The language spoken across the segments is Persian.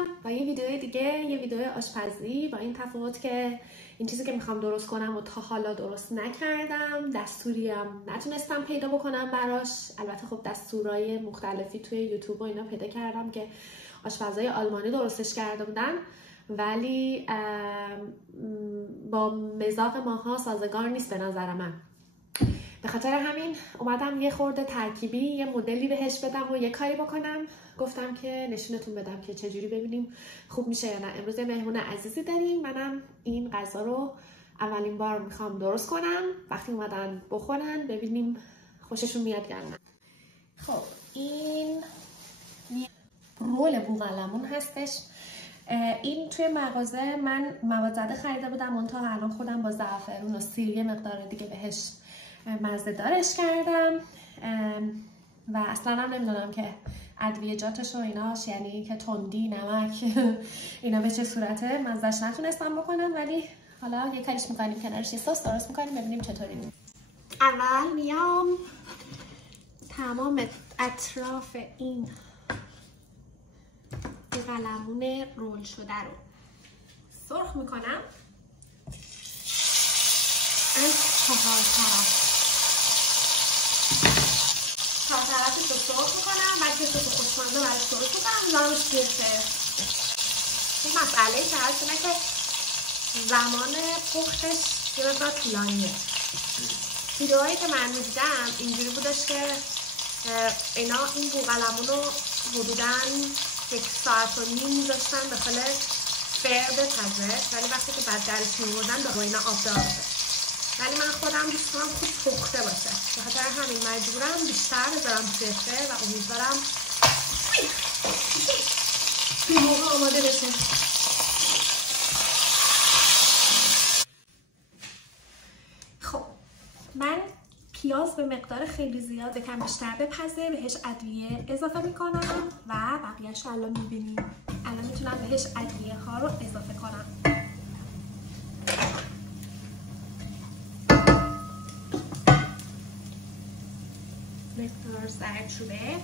اومدم با یه ویدیو دیگه، یه ویدیو آشپزی، با این تفاوت که این چیزی که میخوام درست کنم و تا حالا درست نکردم، دستوری هم نتونستم پیدا بکنم براش. البته خب دستورای مختلفی توی یوتیوب و اینا پیدا کردم که آشپزای آلمانی درستش کرده بودن، ولی با مذاق ماها سازگار نیست به نظر من. به خاطر همین اومدم یه خورده ترکیبی یه مدلی بهش بدم و یه کاری بکنم. گفتم که نشونتون بدم که چجوری ببینیم خوب میشه یا نه. امروز یه مهمون عزیزی داریم، منم این غذا رو اولین بار میخوام درست کنم. وقتی اومدن بخورن ببینیم خوششون میاد یا نه. خب این رول بوقلمون هستش. این توی مغازه من مواد زده خریده بودم، منتها الان خودم با زعفرون و سیر یه مقدار دیگه بهش مزه دارش کردم و اصلا هم نمیدونم که ادویجاتش و ایناش، یعنی که تندی، نمک اینا به چه صورته، مزهش نتونستم بکنم، ولی حالا یه کاریش میکنیم کنارش یه سس درست میکنیم ببینیم چطوری میشه. اول میام تمام اطراف این قلمون رول شده رو سرخ میکنم از 4 طرفش رو سرخ میکنم. بعد که سرخ خوشمزه براش درست میکنم میذارمش توی فر. این مسئله که هست اینه که زمان پختش یه مقدار طولانیه. ویدیوهایی که من میدیدم اینجوری بودش که اینا این بوقلمون رو حدوداً 1.5 ساعت میذاشتن داخل فر بپزه، ولی وقتی که بعد درش میوردن با اینا آب دار بشه. ولی من خودم دوست دارم خوب پخته باشه، به خاطر همین مجبورم بیشتر بذارم توی فر و امیدوارم این موقع آماده بشه. خب من پیاز به مقدار خیلی زیاد کم بیشتر بپزه بهش ادویه اضافه میکنم و بقیه‌اش رو الان میبینیم. الان میتونم بهش ادویه ها رو اضافه کنم. مقدار زردچوبه،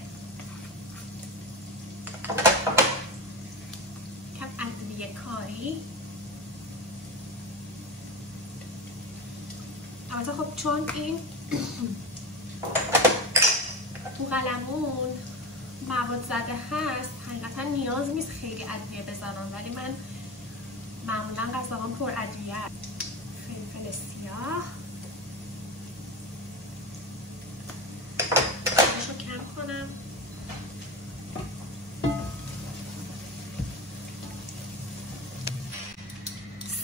کم ادویه کاری. البته خب چون این بوقلمون مواد زده هست حقیقتا نیاز نیست خیلی ادویه بزنم، ولی من معمولا غذاهام پر ادویه هست. فلفل سیاه رو کم کنم.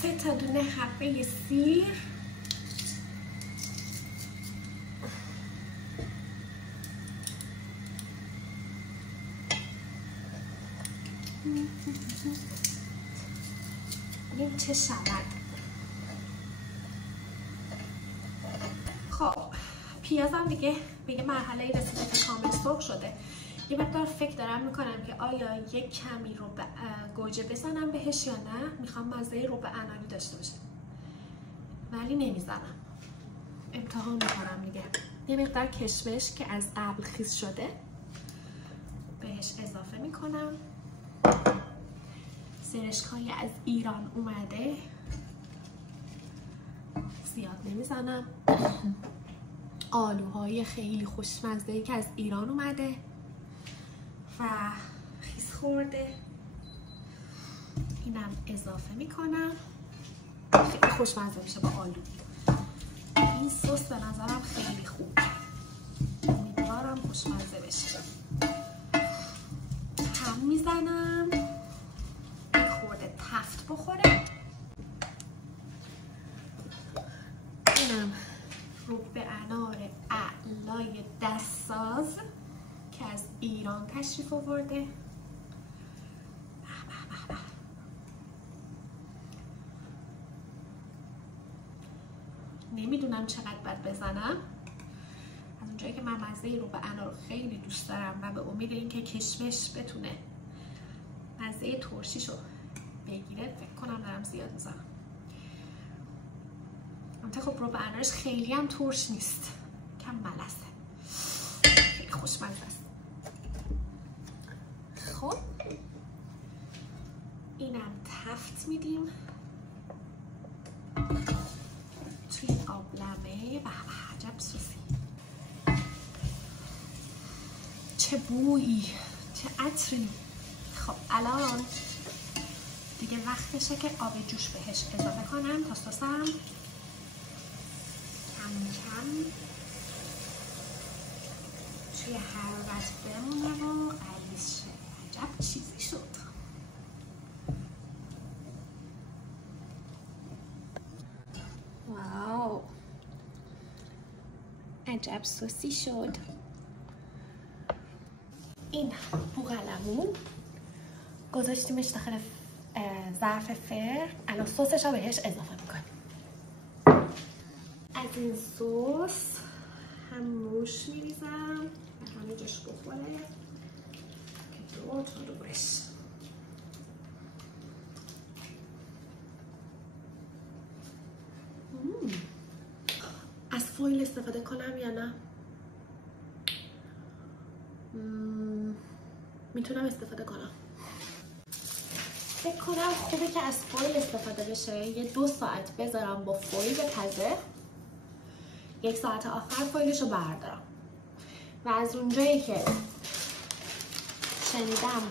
سه تا دونه حبه سیر، ببینیم چه شود. خب پیازم دیگه به یه مرحله رسیده که کامل سرخ شده. یه مقدار فکر دارم میکنم که آیا یک کمی رو به گوجه بزنم بهش یا نه. میخوام مزه رو به اناری داشته باشه ولی نمیزنم، امتحان میکنم دیگه. یه مقدار کشمش که از قبل خیس شده بهش اضافه میکنم. زرشکای از ایران اومده، زیاد نمیزنم. آلوهای خیلی خوشمزه‌ای که از ایران اومده و خیس خورده، اینم اضافه میکنم. خیلی خوشمزه میشه با آلو. این سس به نظرم خیلی خوب، امیدوارم خوشمزه بشه. هم میزنم خورده تفت بخوره. اینم روب انار اعلای دستساز که از ایران تشریف آورده. نمیدونم چقدر باید بزنم. از اونجایی که من مزه روب انار خیلی دوست دارم و به امید اینکه کشمش بتونه مزه ترشیشو بگیره فکر کنم دارم زیاد میزنم. البته خب روب انارش خیلی هم ترش نیست، کم ملسه، خیلی خوشمزه است. خب قورت میدیم توی قابلمه. به عجب سوسی، چه بویی، چه عطری. خب الان دیگه وقتشه که آب جوش بهش اضافه کنم تا سسم کم کم توی حرارت بمونه و غلیظ شه. عجب چیزی شد. واو، عجب سوسی شد. این بوقلمون گذاشتیمش داخل ظرف فر. الان سسش رو بهش اضافه میکنیم. از این سس هم موش میریزم و همه جاش بخوره که دو تا رو بشه. از فویل استفاده کنم یا نه؟ میتونم استفاده کنم. فکر کنم خوبه که از فویل استفاده بشه. یه 2 ساعت بذارم با فویل بپزه، 1 ساعت آخر فویلش رو بردارم. و از اونجایی که شنیدم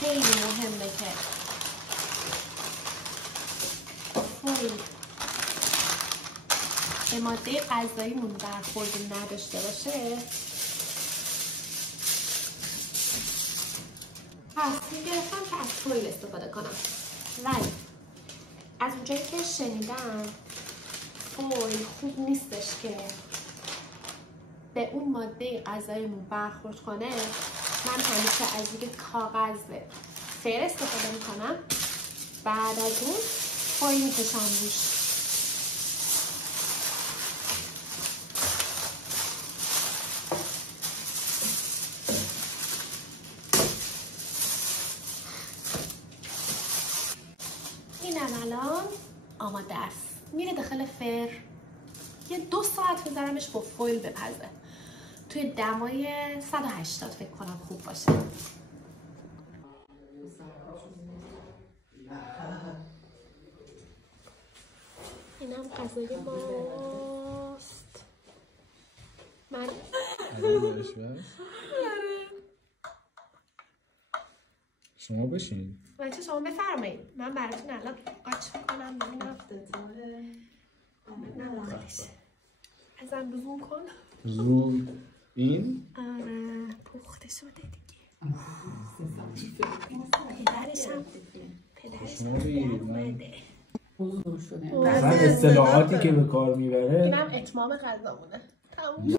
خیلی مهمه که فویل به ماده غذاییمون برخوردی نداشته باشه، تصمیم گرفتم که از فویل استفاده کنم. ولی از اونجایی که شنیدم فویل خوب نیستش که به اون ماده غذاییمون برخورد کنه، من همیشه از یک کاغذ فر استفاده میکنم. بعد از اون فویل میکشم روش. اینم الان آماده است. میره داخل فر. یه 2 ساعت بذارمش با فویل بپزه توی دمای 180 فکر کنم خوب باشه. اینم غذای ماست. من شما بشین. بچه شما بفرمایید. من براتون الان قاچ کنم ببینم. ازم زوم کن. زوم این؟ آره پخته شده دیگه. پدرش هم اومده. اصطلاحاتی که به کار میبره. اینم اتمام غذامونه. تموم.